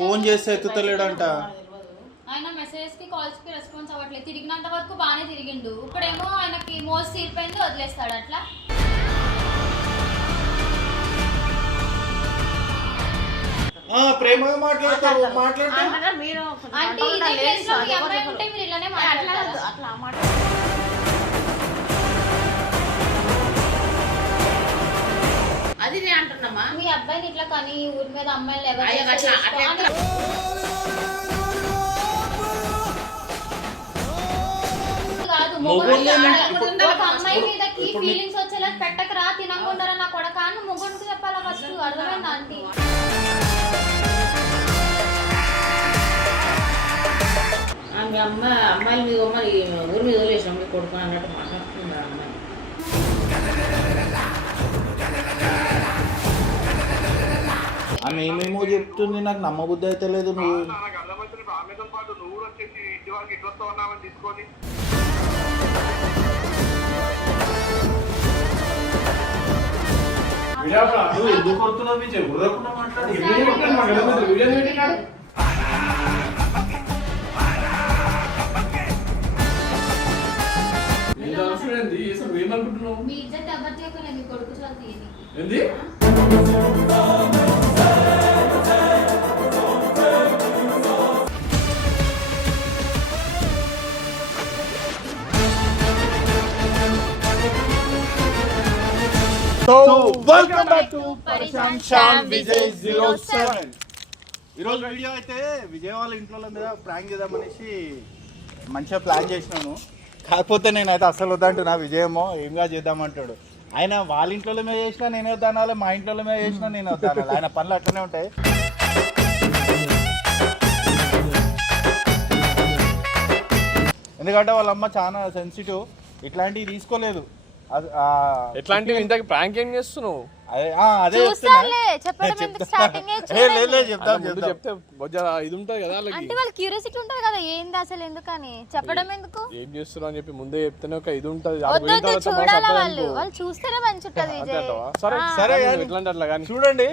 Phone చేస్తే ఎత్తుతలేడంట. ఆయన message కి కాల్స్ కి రెస్పాన్స్ అవ్వట్లేదు. తిరిగినంత వరకు బాగానే తిరిగిండు. ఇప్పుడేమో ఆయనకి మోస్ట్ తీరిపోయింది, వదిలేస్తాడు అట్లా. ప్రేమగా మాట్లాడతారు. అంటే ఇదే ప్లేస్ లో మీ అమ్మాయి ఉంటే మీరు ఇలానే మాట్లాడతారు. అది నేను అంటున్నామా, మీ అబ్బాయిని ఇట్లా కానీ ఊరి మీద అమ్మాయిలు ఎవరు కాదు. ఒక అమ్మాయి మీదకి ఫీలింగ్స్ వచ్చేలా పెట్టకరా, తినకుండా నా కొడక అని మొగుడికి చెప్పాలా ఫస్ట్. అర్థమైందా ఆంటీ? అమ్మాయిలు మీ మరి ఊరి మీద వదిలేసాం మీ కొడుకు అన్నట్టు మాట్లాడుతున్నారు అమ్మాయి. ఆమె ఏమేమో చెప్తుంది, నాకు నమ్మబుద్ధి అయితే లేదు. నువ్వు ఎందుకు కొడుతున్నావు? మీ ఇజ్జత్ ఎవరు చెప్పలేదు, మీ కొడుకు చదువు. Welcome back to Parishanth Shyam Vijay 07. ఈరోజు వీడియో అయితే విజయ్ వాళ్ళ ఇంట్లో ప్రాంక్ చేద్దామనేసి మంచిగా ప్లాన్ చేసినాను. కాకపోతే నేనైతే అసలు వద్దంటున్నా. విజయమో ఏంగా చేద్దామంటాడు. ఆయన వాళ్ళ ఇంట్లో మీద చేసినా నేనే వద్దనాలి, మా ఇంట్లో మీద చేసినా నేనే వద్దనాలి. ఆయన పనులు అట్లనే ఉంటాయి. ఎందుకంటే వాళ్ళ అమ్మ చాలా సెన్సిటివ్, ఇట్లాంటివి తీసుకోలేదు. ఎట్లాంటివి ఇంతకి ప్రాంక్ ఏం చేస్తున్నావు? అదే చెప్తే ఇది ఉంటది కదా, అంటే వాళ్ళ క్యూరియాసిటీ ఉంటది కదా, ఏంది అసలు ఎందుకని చెప్పడం ఎందుకు, ఏం చేస్తున్నా అని చెప్పి ముందే చెప్తేనే ఒక ఇది ఉంటది. వాళ్ళు చూస్తేనే మంచి ఉంటది. సరే ఎట్లాంటి అట్లా కానీ చూడండి,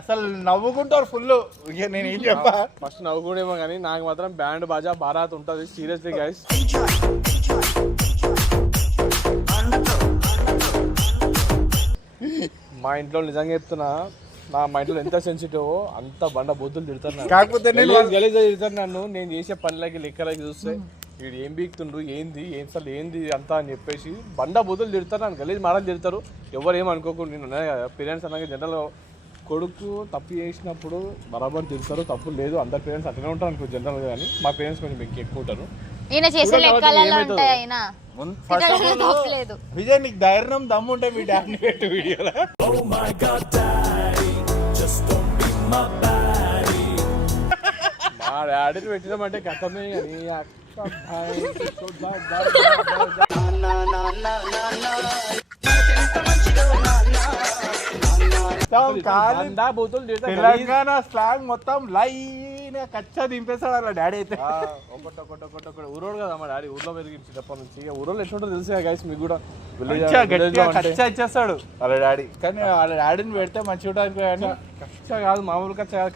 అసలు నవ్వుకుంటారు ఫుల్. నేను ఏం చెప్పా, ఫస్ట్ నవ్వుకుంటేమో కానీ నాకు మాత్రం బ్యాండ్ బాజా బారాత్ ఉంటది. సీరియస్లీ గైస్, మా ఇంట్లో నిజంగా చెప్తున్నా, మా ఇంట్లో ఎంత సెన్సిటివ్ అంత బండ బొద్దులు తిడతారు. కాకపోతే గలీజ్ తిడతారు నన్ను. నేను చేసే పనులకి లెక్కలకి చూస్తే వీడు ఏం బీక్తుండ్రు, ఏంది అసలు ఏంది అంతా అని చెప్పేసి బండ బొద్దులు తిడతారు. నన్ను గలీజ్ మాటలు తిడతారు. ఎవరు ఏమనుకోకుండా నేను ఉన్నాయి కదా. పేరెంట్స్ అన్నాక జనరల్గా కొడుకు తప్పు చేసినప్పుడు బరాబర్ తిడతారు, తప్పు లేదు. అందరు పేరెంట్స్ అట్లనే ఉంటారు అనుకో జనరల్గా, కానీ మా పేరెంట్స్ కొంచెం ఎక్కువ ఉంటారు. విజయ్ నీకు ధైర్యం దమ్ము ఉంటే మీ డాడీని పెట్టు వీడియోలో. మా డాడీని పెట్టినామంటే గతమే కానీ తెలంగాణ స్లాంగ్ మొత్తం లైన్ కచ్చా దింపేస్తాడు అలా డాడీ అయితే. ఒకటి ఊరోడు కదా మా డాడీ, ఊర్లో పెరిగించినప్పటి నుంచి. ఊరోళ్ళు ఎట్లుంటో తెలుసు గైస్ మీకు కూడా. కచ్చా ఇచ్చేస్తాడు వాళ్ళ డాడీ, కానీ వాళ్ళ డాడీని పెడితే మంచిగా ఉంటుంది. కానీ కచ్చా కాదు, మామూలు కచ్చా కాదు,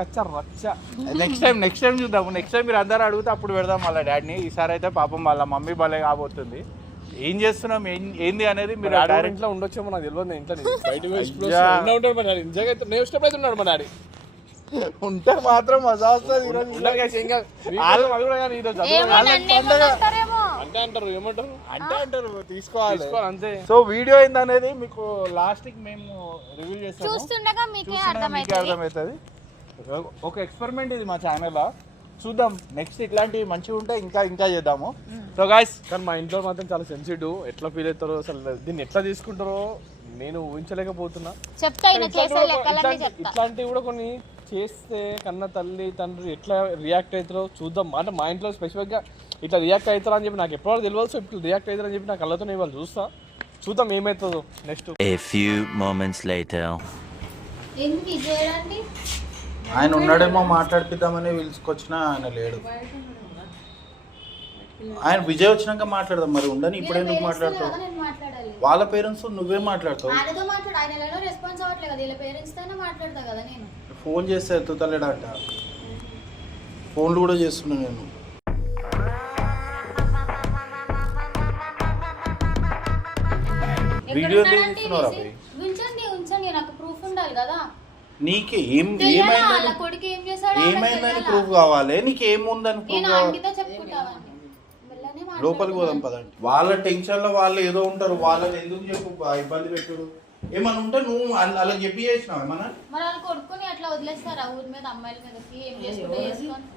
కచ్చా రచ్చ. నెక్స్ట్ టైం చూద్దాం. నెక్స్ట్ టైం మీరు అందరూ అడిగితే అప్పుడు పెడదాం వాళ్ళ డాడీని. ఈసారి అయితే పాపం వాళ్ళ మమ్మీ భలే కాబోతుంది. ఏం చేస్తున్నాం ఏంది అనేది మీరు ఇంట్లో ఉండొచ్చేమో నాకు తెలియదు. ఇంట్లో బయటకు ఉంటాడు మా డాడీ. నిజంగా నేను ఇష్టపడి ఉన్నాడు మా డాడీ. ఉంటే మాత్రం మజా వస్తుంది. అంటారు తీసుకోవాలి అంతే. సో వీడియో ఏందనేది మీకు లాస్ట్ కి మేము రివ్యూ చేస్తాము, అర్థమవుతుంది. ఒక ఎక్స్పెరిమెంట్ ఇది మా ఛానల్లో, చూద్దాం. నెక్స్ట్ ఇట్లాంటివి మంచిగా ఉంటే ఇంకా చేద్దాము. సో గైస్, కానీ మా ఇంట్లో మాత్రం చాలా సెన్సిటివ్. ఎట్లా ఫీల్ అవుతారో అసలు దీన్ని ఎట్లా తీసుకుంటారో నేను ఊహించలేకపోతున్నా. ఇట్లాంటివి కూడా కొన్ని చేస్తే కన్న తల్లి తండ్రి ఎట్లా రియాక్ట్ అవుతారో చూద్దాం. అంటే మా ఇంట్లో స్పెసిఫిక్గా ఇట్లా రియాక్ట్ అవుతారా అని చెప్పి నాకు ఎప్పుడు తెలియదు. సో ఇప్పుడు రియాక్ట్ అవుతారని చెప్పి నాకు కళ్ళతో ఇవాళ చూద్దాం ఏమవుతుందో నెక్స్ట్. ఆయన ఉన్నాడేమో మాట్లాడిపిద్దామని పిలుచుకొచ్చినా ఆయన లేడు. ఆయన విజయ్ వచ్చినాక మాట్లాడదాం. మరి ఉండని ఇప్పుడు ఎందుకు మాట్లాడతావు? వాళ్ళ పేరెంట్స్ నువ్వే మాట్లాడతావు. ఆయనతో మాట్లాడు, ఆయన ఎలానో రెస్పాన్స్ అవ్వట్లేదు కదా, వీళ్ళ పేరెంట్స్ తోనే మాట్లాడతా కదా నేను. ఫోన్ చేస్తే ఎత్తుతలేడంట, ఫోన్లు కూడా చేస్తున్నా నేను. వీడియో ఉంచండి ఉంచండి, నాకు ప్రూఫ్ ఉండాలి కదా. నీకు కొడుకు ఏమైందని ప్రూఫ్ కావాలి, నీకు ఏముందని ప్రూఫ్ కావాలి. లోపలికి పోదాం పదండి. వాళ్ళ టెన్షన్ లో వాళ్ళు ఏదో ఉంటారు, వాళ్ళని ఎందుకు చెప్పు ఇబ్బంది పెట్టుడు. ఏమన్నా ఉంటే నువ్వు అలా చెప్పి చేసినావు ఏమన్నా. మరి వాళ్ళు కొడుకుని అట్లా వదిలేస్తారా ఊరి మీద, అమ్మాయిల మీదకి? ఏం చేసుకుంటే చేసుకోండి.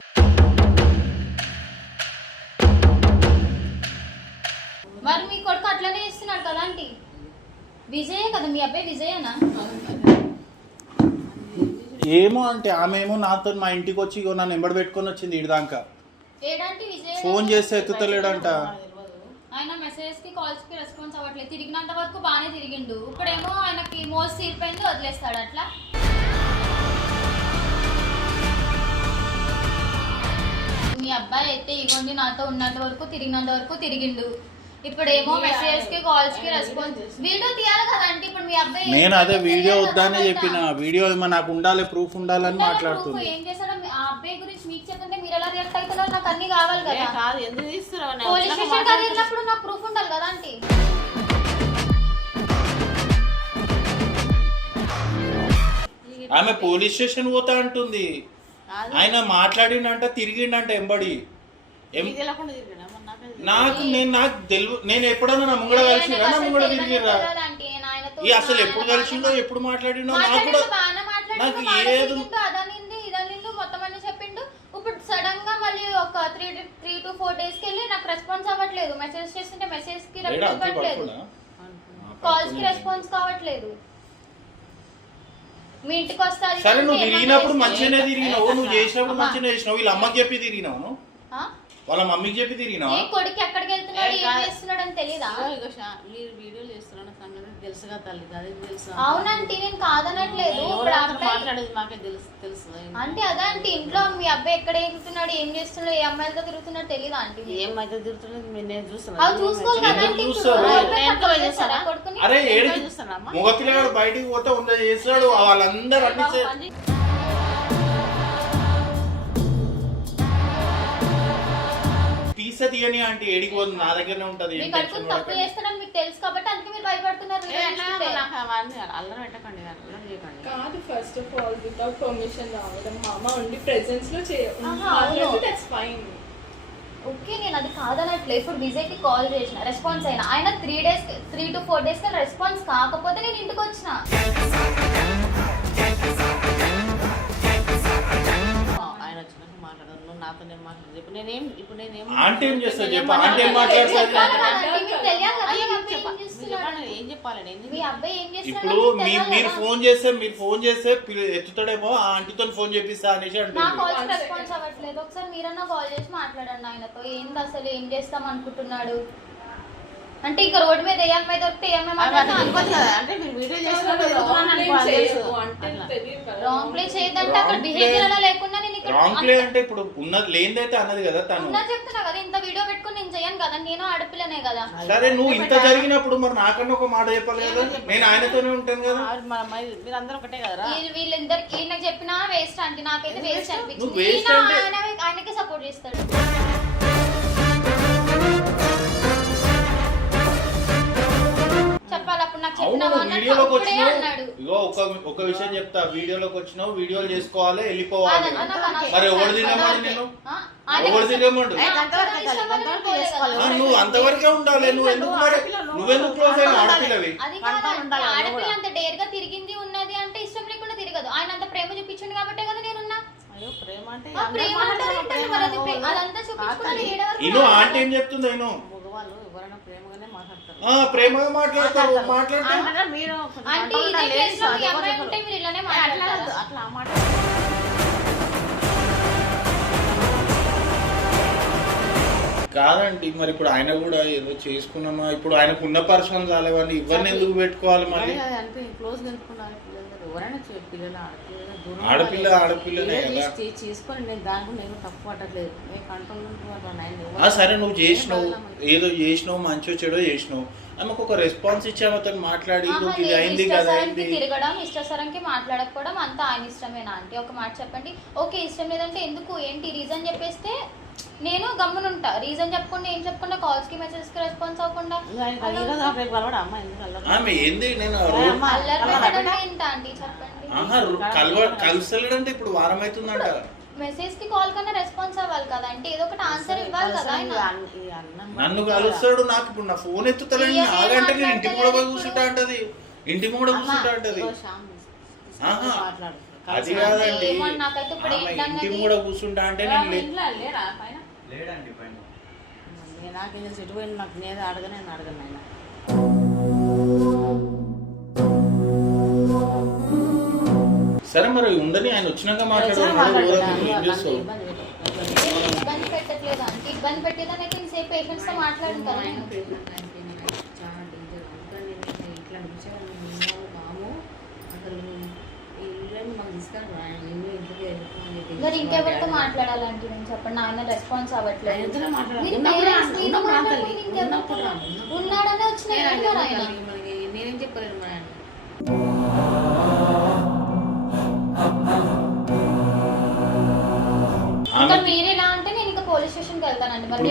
మరి మీ కొడుకు అట్లనే చేస్తున్నాడు కదా ఆంటీ. విజయే కదా మీ అబ్బాయి, విజయేనా? ఏమో అంటే ఆమె ఏమో నాతో మా ఇంటికి వచ్చి నన్ను ఎంబడి పెట్టుకొని వచ్చింది ఇడిదాకా. ఏడంటే విజయ్ ఫోన్ చేస్తే ఎత్తుతలేడంట. ఆయన మెసేజ్ కి కాల్స్ కి రెస్పాన్స్ అవ్వట్లేదు. తిరిగినంత వరకు బాగానే తిరిగిండు, ఇప్పుడేమో ఆయనకి మోస్ట్ తీరిపోయింది, వదిలేస్తాడు అట్లా. మీ అబ్బాయి అయితే ఇవ్వండి నాతో ఉన్నంత వరకు తిరిగినంత వరకు తిరిగిండు, ఇప్పుడేమో మెసేజ్ కి కాల్స్ కి రెస్పాన్స్. వీడియో తీయాలి కదా అంటే ఇప్పుడు మీ అబ్బాయి. నేను అదే వీడియో వద్దానే చెప్పిన, వీడియో నాకు ఉండాలి, ప్రూఫ్ ఉండాలని మాట్లాడుతున్నా. ఏం చేశాడో ఆ అబ్బాయి గురించి మీకు చెప్తుంటే మీరు ఎలా రియాక్ట్ అవుతారో నాకు అన్ని కావాలి కదా. పోలీస్ స్టేషన్ వెళ్ళినప్పుడు నాకు ప్రూఫ్ ఉండాలి కదా ఆంటీ. ఆమె పోలీస్ స్టేషన్ పోతా అంటుంది, ఆయన మాట్లాడిండంట, తిరిగిండంట ఎంబడి. నాకు తెలియదు, నేను ఎప్పుడన్నా నా ముంగడ కలిసిరా, నా ముంగడ తిరిగిరా, అసలు ఎప్పుడు కలిసిండో ఎప్పుడు మాట్లాడిండో నాకు కూడా నాకు ఏది మొత్తం అన్ని చెప్పిండు. ఇప్పుడు సడన్ గా మళ్ళీ ఒక 3 to 4 days కి వెళ్ళి నాకు రెస్పాన్స్ అవ్వట్లేదు. మెసేజ్ చేస్తుంటే మెసేజ్ కి రిప్లై ఇవ్వట్లేదు, కాల్స్ కి రెస్పాన్స్ కావట్లేదు. మీ ఇంటికి వస్తారు. సరే నువ్వు తిరిగినప్పుడు మంచిగానే తిరిగినావు, నువ్వు చేసినప్పుడు మంచిగానే చేసినావు. వీళ్ళ అమ్మకి చెప్పి తిరిగినావు, వాళ్ళ మమ్మీకి చెప్పి తిరిగినావు. కొడుకు ఎక్కడికి వెళ్తున్నాడు, ఏం చేస్తున్నాడు అని తెలీదా? అవునంటే నేను కాదనట్లేదు. అంటే అదే అంటే ఇంట్లో మీ అబ్బాయి ఎక్కడ వెళ్తున్నాడు, ఏం చేస్తున్నాడు, ఏ అమ్మాయిలతో తిరుగుతున్నాడు తెలీదా? అంటే ఏమైతే తిరుగుతున్నాడు అరే మగపిల్లగాడు బయటికి పోతే ఉందా చేస్తాడు, వాళ్ళందరూ అన్ని తీయని అంటే ఏడికి పోతుంది, నా దగ్గరనే ఉంటది. తప్పు చేస్తానని మీకు తెలుసు కాబట్టి అందుకే మీరు భయపడుతున్నారు. కాదు, first of all without permission రావడం, మామ ఉండి ప్రెజెన్స్ లో ఫైన్. ఓకే నేను అది కాదనట్లే. ఇప్పుడు విజయ్కి కాల్ చేసిన, రెస్పాన్స్ అయినా ఆయన 3 to 4 days రెస్పాన్స్ కాకపోతే నేను ఇంటికి వచ్చిన. ఆంటీ ఏం చేస్తా చెప్పు, ఆంటీ ఏం మాట్లాడుతుంది. ఇప్పుడు మీరు ఫోన్ చేస్తే ఎత్తుతాడేమో, ఆ ఆంటీతో ఫోన్ చేపిస్తా అనేసి అంటుంది. రెస్పాన్స్ అవ్వట్లేదు. ఒకసారి మీరన్నా కాల్ చేసి మాట్లాడండి ఆయనతో, ఏంది అసలు ఏం చేస్తాం అనుకుంటున్నాడు అంటే. ఇంకా రోడ్డు మీద ఏఎంఐ దొరికితే రాంగ్ ప్లే చేయదంటే అక్కడ బిహేవియర్ అలా లేకుండా నేను ఇక్కడ రాంగ్ ప్లే అంటే ఇప్పుడు ఉన్నది లేనిదైతే అన్నది కదా తను. చెప్తున్నా కదా, ఇంత వీడియో పెట్టుకుని నేను చేయను కదా, నేను ఆడపిల్లనే కదా. సరే నువ్వు ఇంత జరిగినప్పుడు మరి నాకన్నా ఒక మాట చెప్పాలి కదా, నేను ఆయనతోనే ఉంటాను కదా. వీళ్ళిద్దరికి ఈయనకు చెప్పినా వేస్ట్ అంటే, నాకైతే వేస్ట్ అనిపించింది. ఆయనకే సపోర్ట్ చేస్తాడు. వీడియోలోకి వచ్చినావు, ఇగో ఒక విషయం చెప్తా, వీడియోలోకి వచ్చినావు, వీడియోలు చేసుకోవాలి, వెళ్ళిపోవాలి. మరి ఎవరు తినమని నేను ఎవరు తినమండు, నువ్వు అంతవరకే ఉండాలి. నువ్వెందుకు క్లోజ్ అయినా ఆడపిల్లవి. ఆడపిల్ల అంత డేర్ గా తిరిగింది ఉన్నది అంటే ఇష్టం లేకుండా తిరగదు. ఆయన అంత ప్రేమ చూపించండి కాబట్టే కదా నేనున్నా. ఆంటీ ఏం చెప్తుంది, ప్రేమగా మాట్లాడతారు, కాదండి. మరి ఇప్పుడు ఆయన కూడా ఏదో చేసుకున్నామా, ఇప్పుడు ఆయనకు ఉన్న పర్సనల్ చాలేవని ఇవన్నీ ఎందుకు పెట్టుకోవాలి మళ్ళీ? ఎవరైనా పిల్లలు ఆడపిల్ల ఆడపిల్లనే కదా. చేసుకొని నేను దానికి నేను తప్పు పట్టట్లేదు నేను కంట్రోల్ సరే నువ్వు చేసినావు, ఏదో చేసినావు, మంచో చెడో చేసినావు, ఆమెకు ఒక రెస్పాన్స్ ఇచ్చాము, అతను మాట్లాడి నువ్వు ఇది అయింది కదా అయింది తిరగడం ఇష్టసరంకి మాట్లాడకపోవడం అంతా ఆయన ఇష్టమేనా అంటే ఒక మాట చెప్పండి. ఓకే ఇష్టం లేదంటే ఎందుకు ఏంటి రీజన్ చెప్పేస్తే నేను గమ్మునుంటా. రీజన్ చెప్పకుండా ఏం చెప్పకుండా కాల్స్ కి మెసేజ్ కి రెస్పాన్స్ అవ్వకుండా ఆమె ఏంది నేను ఏంటా అండి చెప్పండి. కలుసలేడంటే ఇప్పుడు వారం అవుతుందంట. మెసేజ్ కి కాల్ కన్నా రెస్పాన్స్ అవ్వాలి కదా అంటే ఏదో ఒకటి ఆన్సర్ ఇవ్వాలి కదా. నన్ను కలుస్తాడు, నాకు ఇప్పుడు నా ఫోన్ ఎత్తుతలేని ఆగంటే నేను ఇంటికి కూడా పోయి కూర్చుంటా అంటది, ఇంటికి కూడా కూర్చుంటా అంటది. అది కాదండి, ఇంటికి కూడా కూర్చుంటా అంటే నేను లేడండి పైన. నాకు చెట్టు పోయిన నాకు నేను అడగను ఆయన సరే మరి ఉండని, ఆయన వచ్చినాక మాట్లాడదాం. ఇబ్బంది పెట్టట్లేదు అంటే ఇబ్బంది పెట్టేదానికి సేపు పేషెంట్స్ తో మాట్లాడుతాను కదా నేను. మరి ఇంకెవరితో మాట్లాడాలంటే నేను చెప్పండి, ఆయన రెస్పాన్స్ అవ్వట్లేదు. ఉన్నాడనే వచ్చిన నేనేం చెప్పలేను మరి ఆయన. మీరేలా అంటే నేను ఇంకా పోలీస్ స్టేషన్ కి వెళ్తానండి. మరి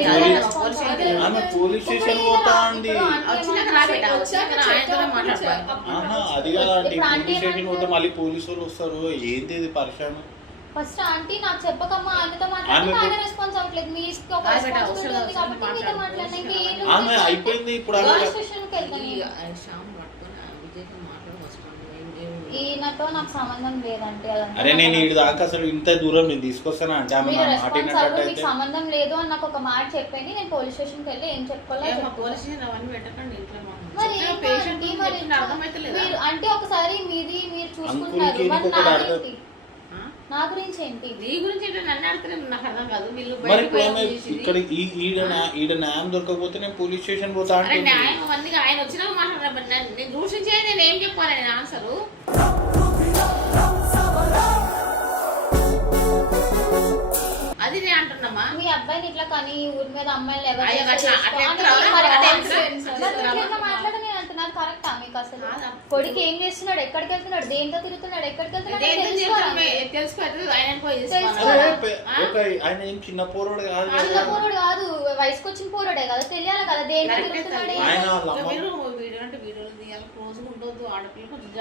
ఆమె పోలీస్ స్టేషన్ పోతా అండి. అది కదా ఆంటీ, పోలీస్ స్టేషన్ పోతే మళ్ళీ పోలీసు వాళ్ళు వస్తారు. ఏంటి ఇది పరిశ్రమ? ఫస్ట్ ఆంటీ నాకు చెప్పకమ్మా ఆయనతో మాట్లాడితే ఆయన రెస్పాన్స్ అవ్వట్లేదు. మీ ఒక రెస్పాన్సిబిలిటీ ఉంది కాబట్టి మీతో మాట్లాడడానికి ఆమె అయిపోయింది. ఇప్పుడు పోలీస్ స్టేషన్ కి వెళ్తాను. ఈయనతో నాకు సంబంధం లేదంటే అరే నేను ఈ దాకా అసలు ఇంత దూరం నేను తీసుకొస్తానా అంటే ఆమె మీకు సంబంధం లేదు అని నాకు ఒక మాట చెప్పండి. నేను పోలీస్ స్టేషన్ కి వెళ్ళి ఏం చెప్పుకోలేదు అంటే ఒకసారి మీది మీరు చూసుకుంటారు. నా గురించి ఏంటి? నీ గురించి నన్ను అడుగుతున్నాను, నాకు అర్థం కాదు. వీళ్ళు ఇక్కడ ఈడ న్యాయం దొరకకపోతే నేను పోలీస్ స్టేషన్ పోతా అంటే న్యాయం మందిగా ఆయన వచ్చినా మాట్లాడారు. నేను దూషించే నేను ఏం చెప్పాను నేను ఆన్సరు అది నేను అంటున్నామా. మీ అబ్బాయిని ఇట్లా కానీ ఊరి మీద అమ్మాయిలు మాట్లాడని అంటున్నారు. కరెక్టా మీకు? అసలు కొడుకు ఏం చేస్తున్నాడు, ఎక్కడికి వెళ్తున్నాడు, దేంతో తిరుగుతున్నాడు, ఎక్కడికి వెళ్తున్నాడు ఆయన ఏం చిన్న పోరాడు కాదు. చిన్న పోరాడు కాదు, వయసుకు వచ్చిన పోరాడే కదా, తెలియాలి కదా దేంతో తిరుగుతున్నాడు.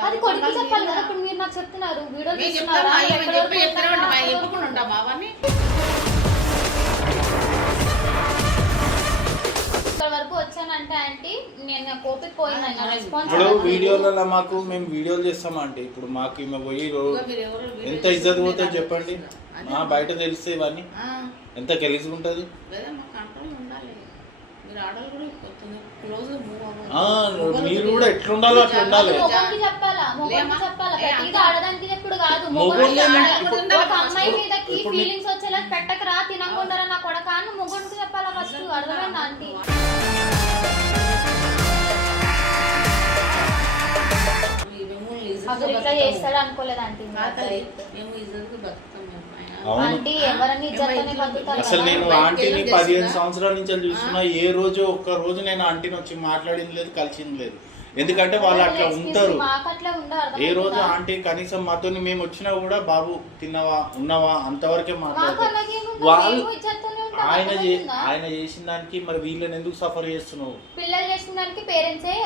అది కొడుకు చెప్పాలి కదా. ఇప్పుడు మీరు నాకు చెప్తున్నారు వీడియో ఇక్కడ వరకు వచ్చానంటే ఆంటీ నేను కోపికి పోయింది రెస్పాన్స్. ఇప్పుడు వీడియోలలో మాకు మేము వీడియోలు చేస్తామంటే ఇప్పుడు మాకు ఈమె పోయి ఎంత ఇజ్జత్ పోతుంది చెప్పండి. బయట తెలిస్తే ఇవన్నీ ఎంత గలీజ్ ఉంటుంది. మీరు కూడా ఎట్లుండాలో అట్లా ఉండాలి. చెప్పాలా ఆడదానికి చెప్పుడు కాదు. ఒక అమ్మాయి మీదకి ఫీలింగ్స్ వచ్చేలా పెట్టకరా తినకుండా నా కొడక అని మొగుడికి చెప్పాలా ఫస్ట్. అర్థమైందా ఆంటీ? అసలు ఇట్లా చేస్తాడు అనుకోలేదు ఆంటీ. అసలు నేను ఆంటీని 15 సంవత్సరాల నుంచి చూస్తున్నా. ఏ రోజు ఒక్క రోజు నేను ఆంటీని వచ్చి మాట్లాడింది లేదు, కలిసింది లేదు. ఎందుకంటే వాళ్ళు అట్లా ఉంటారు. ఏ రోజు ఆంటీ కనీసం మాతో మేము వచ్చినా కూడా బాబు తిన్నావా ఉన్నావా అంతవరకే మాట్లాడతారు. వాళ్ళు ఆయన చేసిన దానికి మరి వీళ్ళని ఎందుకు సఫర్ చేస్తున్నావు? పిల్లలు చేసిన దానికి పేరెంట్సే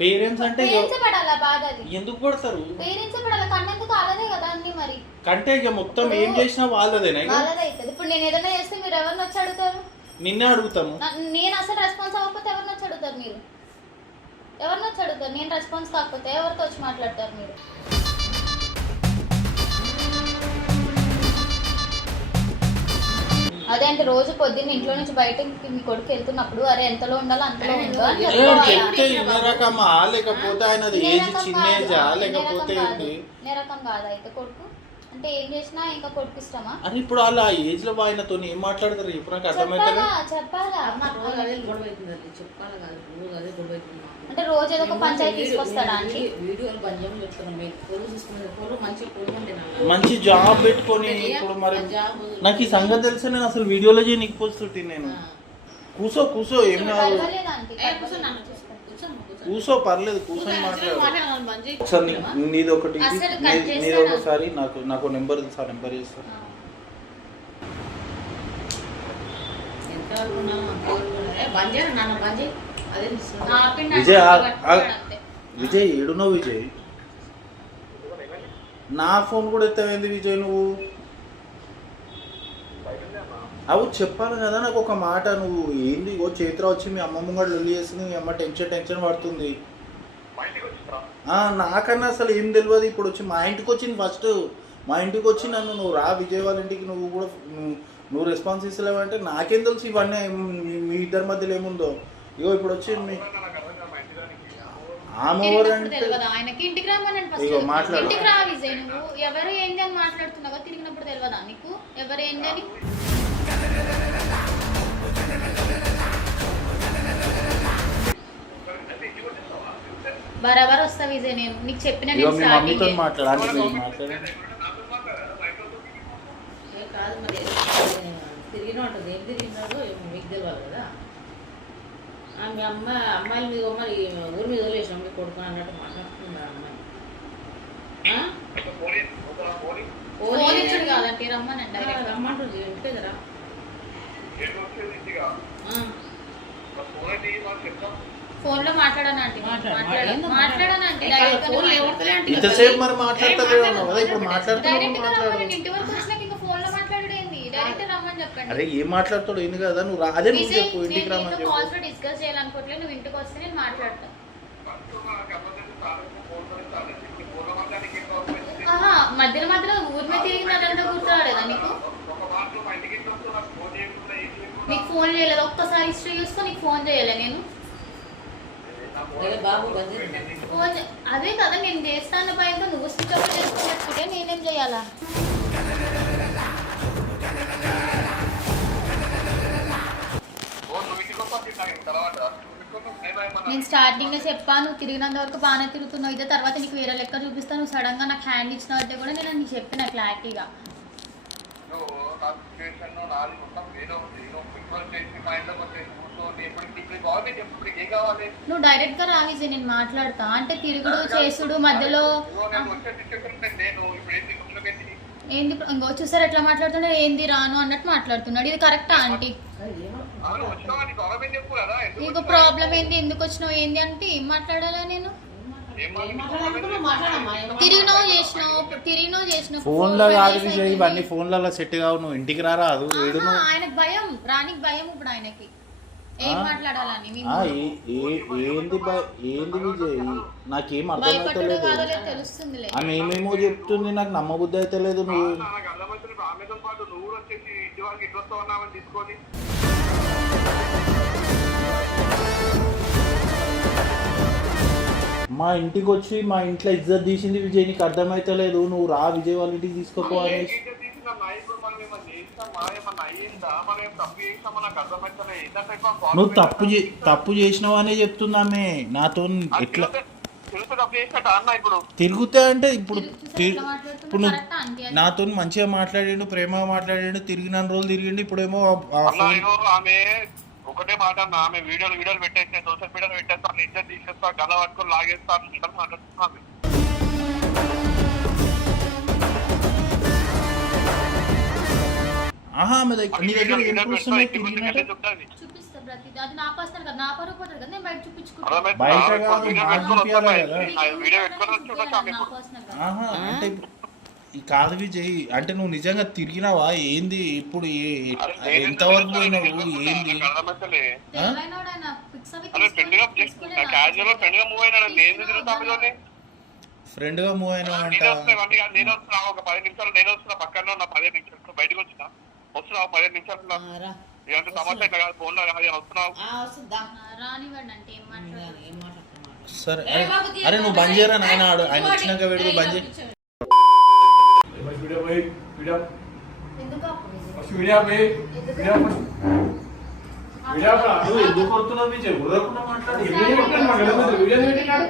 పేరెంట్స్ అంటే పడాలా బాధ? ఎందుకు పడతారు? పేరెంట్స్ పడాలా కన్నందుకు అలానే కదా అన్ని. మరి కంటే ఇక మొత్తం ఏం చేసినా వాళ్ళదేనా? వాళ్ళదైతుంది. ఇప్పుడు నేను ఏదైనా చేస్తే మీరు ఎవరిని వచ్చి అడుగుతారు? నిన్నే అడుగుతాము. నేను అసలు రెస్పాన్స్ అవ్వకపోతే ఎవరిని వచ్చి అడుగుతారు? మీరు ఎవరిని వచ్చి అడుగుతారు? నేను రెస్పాన్స్ కాకపోతే ఎవరితో వచ్చి మాట్లాడతారు మీరు? అదే అంటే రోజు పొద్దున్న ఇంట్లో నుంచి బయటకి మీ కొడుకు వెళ్తున్నప్పుడు అరే ఎంతలో ఉండాలో అంతలో ఉందో అని లేకపోతే ఆయనది ఏజ్ చిన్న ఏజా లేకపోతే రకం కాదా అయితే కొడుకు? అంటే ఏం చేసినా ఇంకా కొట్టిస్తామా? అని ఇప్పుడు వాళ్ళ ఏజ్ లో ఆయనతో ఏం మాట్లాడతారు ఇప్పుడు నాకు అర్థమవుతుంది. చెప్పాలా రోజు అదే గొడవ అవుతుంది, అది చెప్పాలి కాదు, రోజు అదే గొడవ అవుతుంది. అంటే రోజు ఏదో ఒక పంచాయతీ తీసుకొస్తాడా అండి? వీడియోలు బంద్ చేయమని చెప్తున్నాం, మీరు ఫోటో తీసుకునే ఫోటో మంచిగా పోమంటే మంచి జాబ్ పెట్టుకొని ఇప్పుడు మరి నాకు ఈ సంగతి తెలిసి నేను అసలు వీడియోలో చేయనీకి పోతుంటే నేను కూసో కూసో ఏం కాదు కలవలేదా ఆంటీ? కూసో పర్లేదు కూర్చొని మాట్లాడు బంద్ చేయి. ఒకసారి నీది ఒకటి అసలు కట్ చేస్తాడా? నీది ఒకసారి నాకు నెంబర్ తెలుసా, నెంబర్ చేస్తాను. ఎంతవరకు ఉన్నామో అంతవరకు ఉన్నాం. బంద్ చేయరా నాన్న, బంద్ చేయి. అదే తీసుకున్నాం. ఆపిండు విజయ్ అంటే పట్టుకోడు అంతే. విజయ్ ఏడున్నావు విజయ్? నా ఫోన్ కూడా ఎత్తవేంది విజయ్ నువ్వు? అవు చెప్పాలి కదా నాకు ఒక మాట. నువ్వు ఏంది ఓ చేతిలో వచ్చి మీ అమ్మ ముంగడు లొల్లి చేస్తుంది, మీ అమ్మ టెన్షన్ పడుతుంది. నాకన్నా అసలు ఏం తెలియదు. ఇప్పుడు వచ్చి మా ఇంటికి వచ్చింది ఫస్ట్, మా ఇంటికి వచ్చి నన్ను నువ్వు రా విజయ్ వాళ్ళ ఇంటికి, నువ్వు కూడా నువ్వు రెస్పాన్స్ ఇస్తలేవంటే నాకేం తెలుసు ఇవన్నీ మీ ఇద్దరి మధ్యలో ఏముందో. ఇగో ఇప్పుడు వచ్చి ఆమె ఎవరంటే ఆయనకి ఇంటికి రామనండి ఫస్ట్. ఇగో మాట్లాడు. ఇంటికి రా విజయ్, నువ్వు ఎవరు ఏంది అని మాట్లాడుతున్నావో తిరిగినప్పుడు తెలియదా నీకు ఎవరు ఏంది అని? బరాబర్ వస్తా విజయ్, నేను నీకు చెప్పిన ఇగో నేను మీ మమ్మీతో స్టార్టింగ్ మాట్లాడాలి. ఏ కాదు మరి తిరిగిన ఉంటుంది, ఏం తిరిగినాడో ఏమో మీకు తెలియాలి కదా. మీ అమ్మాయిల మీద మరి ఊరి మీద వదిలేసాం మీ కొడుకు అన్నట్టు మాట్లాడుతున్నారు అమ్మాయి. ఫోన్ ఇచ్చాడు కాదంటే రమ్మనండి రమ్మంటుంది ఇంటే కదా. ఫోన్ లో మాట్లాడానంటే ఇంతసేపు మరి మాట్లాడతారు కదా, ఇప్పుడు డైరెక్ట్ గా మాట్లాడుతున్నావు. రమ్మని ఇంటి వరకు వచ్చినాక ఇంకా ఫోన్ లో మాట్లాడేది డైరెక్ట్ రమ్మని చెప్పండి. అరే ఏం మాట్లాడతాడు ఏంది కదా, నువ్వు అదే నువ్వు విజయ్, చెప్పు ఇంటికి నేను రామని నీతో చెప్పు. కాల్స్ లో డిస్కస్ చేయాలనుకోవట్లేదు, నువ్వు ఇంటికి వస్తే నేను మాట్లాడతా. మధ్యలో ఊరి మీద తిరిగినట్టు గుర్తురాలేదా నీకు? నీకు ఫోన్ చేయలేదు, ఒక్కసారి హిస్టరీ చూస్తే నీకు ఫోన్ చేయలే నేను. బాబు ఫోన్ అదే కదా నేను చేస్తాను భయంతో నువ్వు స్విచ్ ఆఫ్ చేసుకుంటే నేనేం చేయాలా? నేను స్టార్టింగ్ లో చెప్పాను, నువ్వు తిరిగినంత వరకు బాగానే తిరుగుతున్నావు, ఇదే తర్వాత నీకు వేరే లెక్క చూపిస్తాను. నువ్వు సడన్ గా నాకు హ్యాండ్ ఇచ్చినట్టే కూడా నేను నీకు చెప్పిన క్లారిటీగా. నువ్వు డైరెక్ట్ గా రావిజే, నేను మాట్లాడతా. అంటే తిరుగుడు చేసుడు మధ్యలో ఏంది ఇంకో చూసారు ఎట్లా మాట్లాడుతున్నాడు, ఏంది రాను అన్నట్టు మాట్లాడుతున్నాడు. ఇది కరెక్టా ఆంటీ? నీకు ప్రాబ్లం ఏంది, ఎందుకు వచ్చినావు ఏంది అంటే ఏం మాట్లాడాలా నేను? తిరిగినావు చేసినావు ఫోన్లో కాదు విజయ్, ఇవన్నీ ఫోన్లలో సెట్ కావు. నువ్వు ఇంటికి రారాదు. ఆయనకు భయం, రానికి భయం. ఇప్పుడు ఆయనకి ఏం మాట్లాడాలని ఏంది విజయ్ నాకేం భయపడ్డాడో కాదో అర్థమవుతలేదు. లేదో తెలుస్తుందిలే. ఆమె ఏమేమో చెప్తుంది, నాకు నమ్మబుద్ధి అయితే లేదు. నువ్వు మా ఇంటికి వచ్చి మా ఇంట్లో ఇజ్జత్ తీసింది విజయ్, నీకు అర్థమైతలేదు. నువ్వు రా విజయ్ వాళ్ళ ఇంటికి తీసుకోపో అనేసి. నువ్వు తప్పు చేసినావు అనే చెప్తున్నామే నాతో. ఎట్లా తిరుగుతా అంటే ఇప్పుడు నువ్వు నాతో మంచిగా మాట్లాడిండు, ప్రేమగా మాట్లాడిండు, తిరిగిన రోజులు తిరిగిండు. ఇప్పుడేమో ఒకటే మాట అన్న, ఆమె వీడియోలు పెట్టేస్తే సోషల్ మీడియాలో పెట్టేస్తాను, ఇజ్జత్ తీసేస్తా, గల పట్టుకొని లాగేస్తాను మాట్లాడుతున్నాను. నీ దగ్గర చూపిస్తా ప్రతి అది నా పర్సనల్ కదా, నా పరువు పోతుంది కదా, నేను బయట చూపించుకుంటా. బయట కాదు, అంటే కాదు విజయ్, అంటే నువ్వు నిజంగా తిరిగినావా ఏంది? ఇప్పుడు ఎంతవరకు పోయినావు ఏంది? తెలివైనోడు ఆయన ఫిక్స్ అవి ఫ్రెండ్ గా మూవ్ అయినా అంట. నేను వస్తున్నా, ఒక 10 నిమిషాలు నేను వస్తున్నా, పక్కన ఉన్న 15 నిమిషాలు బయటకు వచ్చిన వస్తున్నా, 15 నిమిషాలు ఇదంతా సమస్య ఇట్లా కాదు, ఫోన్ లో కాదు వస్తున్నావు. రానివ్వండి అంటే ఏం మాట్లాడాలి? సరే అరే నువ్వు బంద్ చేయరా నాయన, ఆయన వచ్చినాక వీడియో బంద్ చేయి. వీడియో పే వీడియో నువ్వు ఎందుకు కొడుతున్నావు విజయ్? ఉరకుండా మాట్లాడు. వీడియో పెట్టినాడు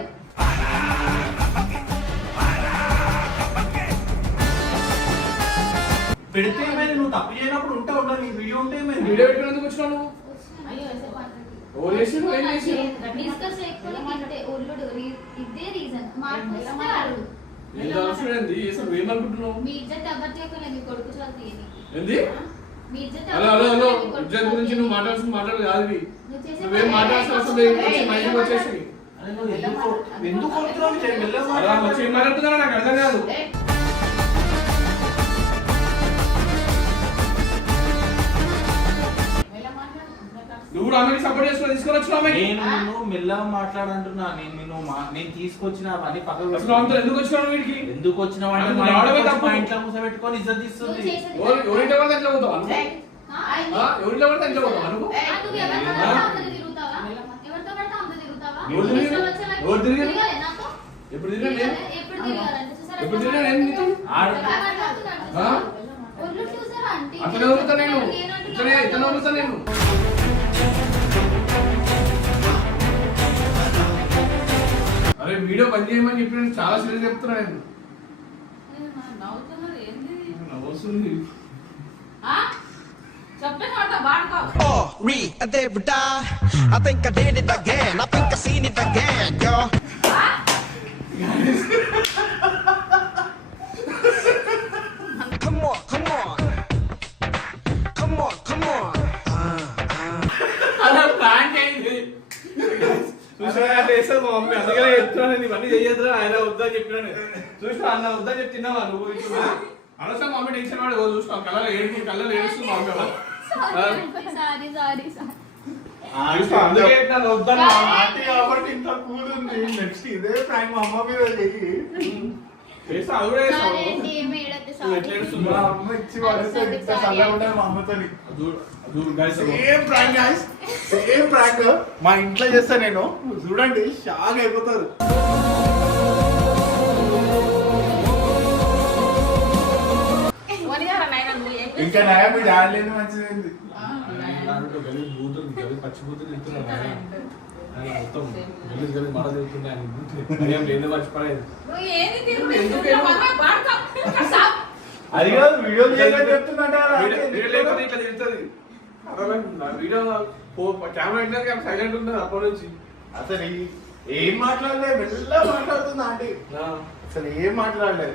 పెడితే ఏమైంది? నువ్వు తప్పు చేయనప్పుడు ఉంటే ఉండదు. నీ వీడియో ఉంటే ఏమైంది? వీడియో పెట్టినందుకు వచ్చినావు నువ్వు అయ్యో అసలు ఓ చేసి ఏం చేసి డిస్కస్ లేకపోతే ఇంతే ఒల్లుడు ఇదే రీజన్ మాట్లాడు ఏం అవసరం ఏంది అసలు ఏమనుకుంటున్నావు మీ ఇజ్జత్ ఎవరు చేయకుండా మీ కొడుకు చదువు ఏంది ఏంది మీ ఇజ్జత్ హలో హలో హలో ఇజ్జత్ గురించి నువ్వు మాట్లాడాల్సిన మాటలు కాదు ఇవి నువ్వేం మాట్లాడాల్సిన అవసరం లేదు వచ్చి మైండ్కి వచ్చేసి అరే నువ్వు ఎందుకు కొడుతున్నావు విజయ్? మెల్లగా అలా మాట్లాడు. వచ్చి ఏం మాట్లాడుతున్నారో నాకు అర్థం కాదు నువ్వు కూడా ఆమెకి సపోర్ట్ చేసుకుని తీసుకొని వచ్చినావు ఆమెకి. నేను నిన్ను మెల్లగా మాట్లాడంటున్నా. నేను తీసుకొచ్చిన అవన్నీ పక్కకు అసలు ఆమెతో ఎందుకు వచ్చినావు వీడికి ఎందుకు వచ్చినావంటే అది మా నువ్వు రావడమే ఇంట్లో తప్పు. మా ఇంట్లో కూర్చోబెట్టుకొని ఇజ్జత్ ఇస్తుంది. ఎవరింటి ఎవరితో ఎట్లా పోతావు అనుకో ఎవరింటి ఎవరితో ఎట్లా పోతావు అనుకో నువ్వు ఎవరితో పడితే అందరూ తిరుగుతావా ఎవరితో పడితే అందరూ తిరుగుతావా ఎవరు తిరిగారు? ఇష్టం వచ్చేలా ఎవరు తిరిగారు? తిరగాలి నాకు ఎప్పుడు తిరిగా నేను ఎప్పుడు తిరగాలంటే చూసారా ఎప్పుడు తిరిగా నేను నీతో ఆ? ఒళ్ళు చూసారా అంటే అతనే వదులుతా నేను ఇతనే వదులుతా నేను అరే వీడియో పని చేయమని చెప్పి నేను చాలా సీరియస్ చెప్తున్నా నేను నవ్వుతున్నారు ఏంది వస్తుంది చెప్పేమాట బాడుకో Oh, re-a-da-da. I think I did it again. I think I seen it again, yo. Come on, come on. Come on, come on. అలా ప్లాన్ చేయండి చూసినా వేస్తారు మా మమ్మీ అందుకనే చెప్తున్నాను నేను ఇవన్నీ చేయొద్దురా ఆయన వద్దని చెప్పినాను చూసినా అన్న వద్దని చెప్పి తిన్నావా నువ్వు అనవసరం మమ్మీ టెన్షన్ వాడు చూసినావు కళ్ళలో ఏడుస్తుంది మమ్మీ సారీ సారీ సారీ చూసినా అందుకే నన్ను వద్దన్నా ఆంటీ కాబట్టి ఇంత కూల్ ఉంది. నెక్స్ట్ ఇదే ప్రాంక్ మా అమ్మ మీద చెయ్యి. వేస్తా అది కూడా వేస్తావు సారీ ఏమి ఏడొద్దు నువ్వు ఎట్లా సారీ ఏడుస్తుందో మా అమ్మ ఇచ్చి పడేస్తే ఇంత చల్లగా ఉంటుంది మా అమ్మతోని. Same prank guys, same prank మా ఇంట్లో చేస్తా నేను. చూడండి షాక్ అయిపోతారు. వనిగారా నాయన నువ్వు ఏం ఇంకా నయా మీ డాడీ లేదు మంచిది. పచ్చి బూతులు తింటున్నాడు ఆయన మొత్తం గలీజ్ గలీజ్ మాట తింటున్నాయి ఆయన భయం లేదు మర్చిపోలేదు నువ్వు ఏంది తిరుగుతున్నావు బాడుకో అది కాదు వీడియో చెప్తుందంటే వీడియో లేకపోతే ఇట్లా తింటుంది వీడియో కెమెరా ఇంటర్ సైలెంట్ ఉంటుంది అప్పటి నుంచి అసలు ఏం మాట్లాడలే, మెల్లగా మాట్లాడుతుంది ఆంటీ. అసలు ఏం మాట్లాడలేదు.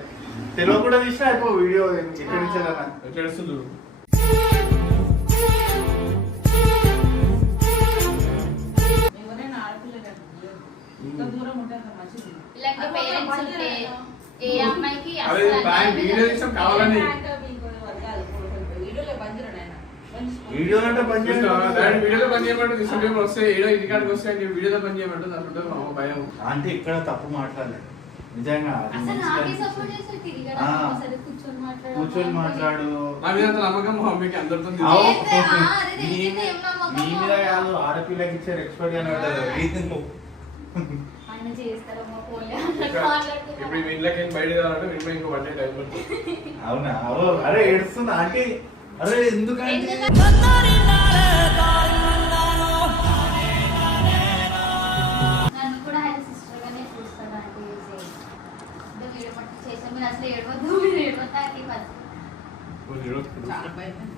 తెలుగు కూడా తీసినా అయిపో వీడియో ఎక్కడి నుంచి ఎట్లా ఏడుస్తుంది చూడు ఎవరైనా ఆడపిల్ల ఇంత దూరం ఉంటే అంత మంచిది ఇలాంటి పేరెంట్స్ ఉంటే ఏ అమ్మాయికి అదే ప్రాంక్ వీడియో తీసాం కావాలని వీడియోలో బందిరా నాయన వీడియో అంటే పని చేయాలి. వీడియోలో పని చేయమంటే తీసుకుంటే వస్తే ఏడో ఇంటికాడికి వస్తే వీడియోలో పని చేయమంటుంది అసలు మా అమ్మ భయం ఆంటీ ఇక్కడ తప్పు మాట్లాడలేదు నిజంగా. అది అసలు మంచిగా నాకే అనిపిస్తుంది. సపోర్ట్ చేస్తే తిరిగడం ఆ. సరే కూర్చొని మాట్లాడడం కూర్చొని మాట్లాడు. నా మీద అంత నమ్మకం మా మమ్మీకి అందరితో అవు. చేస్తే, అదే నీ తెలిసిందే ఏం నమ్మకం. నీ మీద కాదు ఆడపిల్లకి ఇచ్చే రెస్పెక్ట్ అని ఉంటుంది. ఆయన చేస్తారమ్మా పోలే ఇప్పుడు అన్నట్టు మాట్లాడుతున్నారు ఈ ఇంట్లోకి బయట కావాలంటే ఇంట్లో ఇంకో వన్ డే టైం పడుతుంది అవునా? అవు. అరే ఏడుస్తుంది ఆంటీ. అరే ఎందుకంటే నన్ను కూడా ఆయన సిస్టర్ గానే చూస్తాడు అంటే వీడియో పట్టు చేసాను మీరు అసలు ఏడవద్దు మీరు ఏడవద్దానికి చాలా భయం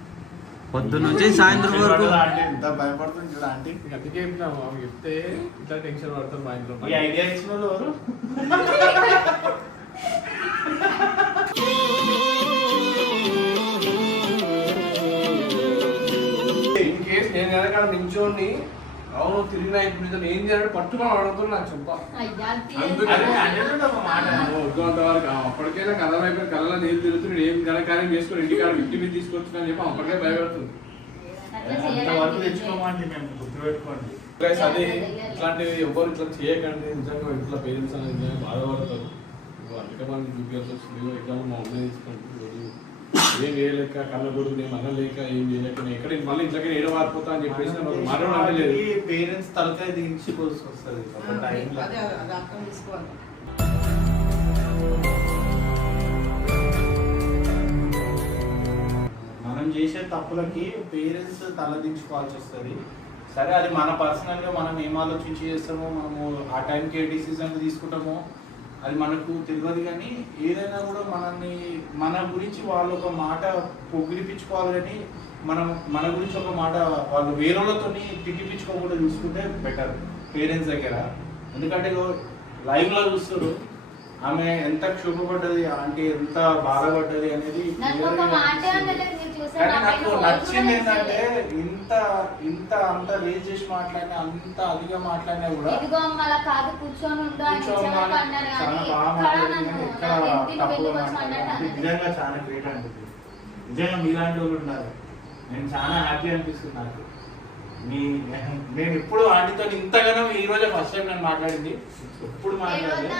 పొద్దు నుంచి సాయంత్రం వరకు ఆంటీ ఎంత భయపడుతుంది చూడ ఆంటీ. అందుకే చెప్తాము ఆమె చెప్తే ఇట్లా టెన్షన్ పడతారు మా ఇంట్లో ఈ ఐడియా ఇచ్చిన వాళ్ళు ఎవరు? ఇన్ కేసు నేను కనుక నించోని అవును తిరిగినా ఇప్పుడు ఇతను ఏం చేయాలంటే పట్టుకొని అడుగుతున్నా నాకు చెప్ప అయ్యా అందుకే అదే అంటుండే ఒక మాట. అంతవరకు అప్పటికైనా కథ అయిపోయి కళ్ళలో నీళ్ళు తిరుగుతుంది ఏం ఘనకార్యం చేసుకుని ఇంటికాడ ఇంటి మీద తీసుకొచ్చున్నా అని చెప్పి అప్పటికే భయపడుతుంది అట్లా అంతవరకు చేయాలి తెచ్చుకోమండి మేము గుర్తుపెట్టుకోండి. Guys, అదే ఇట్లాంటివి ఎవరు ఇట్లా చేయకండి నిజంగా ఇంట్లో పేరెంట్స్ అనేది నిజంగా బాధపడతారు అందుకే మనం చూపించాల్సి వచ్చింది ఎగ్జాంపుల్ మా అమ్మాయి తీసుకోండి ఏం చేయలేక కళ్ళ కొడుకు నేను అనలేక ఏం చేయలేక నేను ఎక్కడ మళ్ళీ ఇంట్లోకి ఏడో వారిపోతా అని చెప్పేసి మాట్లాడలేదు పేరెంట్స్ తలకాయ దించుకోవాల్సి వస్తుంది ఒక టైంలో. అదే అది అర్థం తీసుకోవాలి మనం చేసే తప్పులకి పేరెంట్స్ తలదించుకోవాల్సి వస్తుంది. సరే అది మన పర్సనల్గా మనం ఏం ఆలోచించి చేస్తామో, మనము ఆ టైంకి ఏ డిసిజన్ తీసుకుంటామో అది మనకు తెలియదు. కానీ ఏదైనా కూడా మన గురించి వాళ్ళు ఒక మాట పొగిడిపించుకోవాలి, కానీ మన గురించి ఒక మాట వాళ్ళు వేరేలతో తిట్టిపించుకోకుండా చూసుకుంటే బెటర్ పేరెంట్స్ దగ్గర. ఎందుకంటే లైవ్లో చూస్తారు ఆమె ఎంత క్షోభపడ్డది, అంటే ఎంత బాధపడ్డది అనేది. కానీ నాకు నచ్చింది ఏంటంటే ఇంత అంత రేజ్ చేసి మాట్లాడినా, అంత అదిగా మాట్లాడినా కూడా చాలా బాగా మాట్లాడింది. ఎక్కడ తప్పుగా మాట్లాడింది నిజంగా చాలా గ్రేట్ అనిపిస్తుంది. నిజంగా మీలాంటి వాళ్ళు ఉన్నారు, నేను చాలా హ్యాపీ అనిపిస్తుంది నాకు. నేను ఎప్పుడు ఆంటీతో ఇంతగానో ఈ రోజే ఫస్ట్ టైం నేను మాట్లాడింది, ఎప్పుడు మాట్లాడలేదు.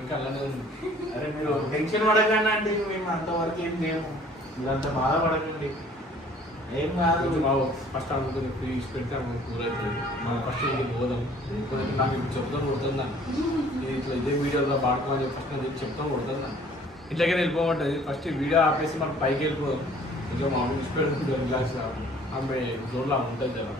ఇంకా అలానే ఉంది. అరే మీరు టెన్షన్ పడకండి ఆంటీ, మేము అంతవరకు ఏం లేము, మీరంతా బాధపడకండి, ఏం కాదు. ఫస్ట్ అనుకుని ఫ్రీ ఇచ్చి పెడితే ఆమె కూర అవుతుంది. మనం ఫస్ట్ ఇంటికి పోదాం, నాకు ఇప్పుడు చెప్తాను కొడుతుందా ఇట్లా ఇదే వీడియోలో పాడుకోమని చెప్పి ఫస్ట్ నాకు చెప్తాను కొడుతుందా ఇట్లాగే వెళ్ళిపోమంటుంది. ఫస్ట్ వీడియో ఆపేసి మనం పైకి వెళ్ళిపోదాం, కొంచెం మామూలు ఇచ్చి పెడుతుంది గ్లాస్ ఆమె జోన్లో ఉంటుంది కదా.